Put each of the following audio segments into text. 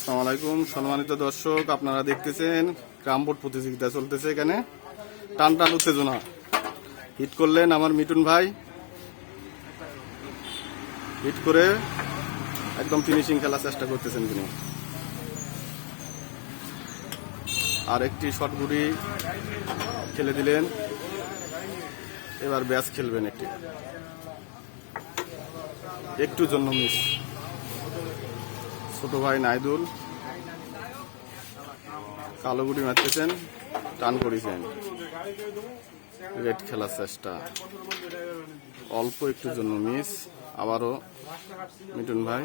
আসসালামু আলাইকুম। সম্মানিত দর্শক, আপনারা দেখতেছেন ক্রামবোর্ড প্রতিযোগিতা চলতেছে এখানে। টান টান উত্তেজনা। হিট করলেন আমার মিটুন ভাই। হিট করে একদম ফিনিশিং খেলার চেষ্টা করতেছেন তিনি। আর একটি শর্ট গুড়ি খেলে দিলেন। এবার ব্যাস খেলবেন একটি। একটু জন্য মিস ছোট ভাই নাইদুল। কালো গুটি মারতেছেন, টান করেছেন। রেড খেলার চেষ্টা। অল্প একটু জন্য মিস, আবারও মিটুন ভাই।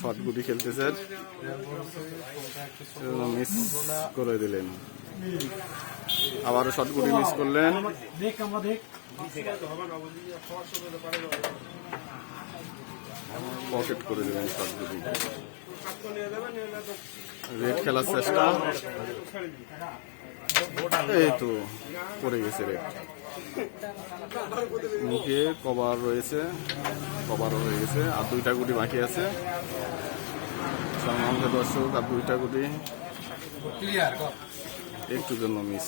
শর্ট গুটি মিস করে দিলেন। আবারও শর্ট গুটি মিস করলেন। পকেট করে দেবেন শর্টগুলি রেড খেলার চেষ্টা। এই তো, পড়ে গেছে রেড মুখে কভার রয়েছে কভারও হয়ে গেছে, আর দুইটা গুটি বাকি আছে। সম্মানিত দর্শক, আর দুইটা গুটি। একটু জন্য মিস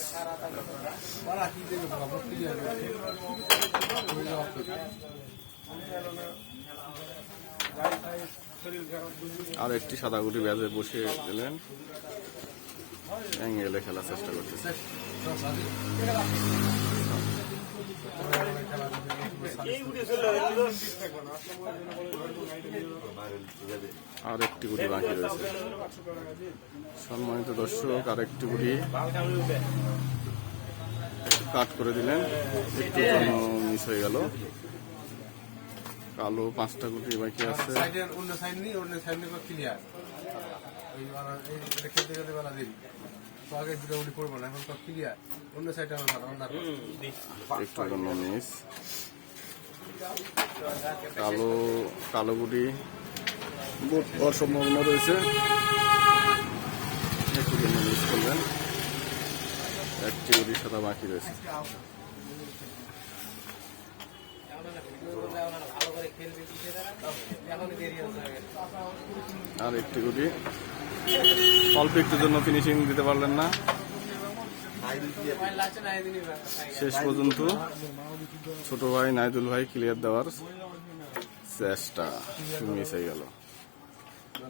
আর একটি সাদা গুটি ব্যাজে বসে গেলেন অ্যাঙ্গেলে খেলার চেষ্টা করতেছে। আর একটি গুটি বাকি রয়েছে। সম্মানিত দর্শক আর একটি গুটি কাট করে দিলেন একটু মিস হয়ে গেল। কালো পাঁচটা গুটি বাকি আছে। কালো কালো গুটি বোট হওয়ার সম্ভাবনা রয়েছে। একটু মিস একটি গুটি সাদা বাকি রয়েছে। আর একটি গুটি। অল্প একটু জন্য ফিনিশিং দিতে পারলেন না। শেষ পর্যন্ত ছোট ভাই নাইদুল ভাই ক্লিয়ার দেওয়ার চেষ্টা। মিস হয়ে গেল।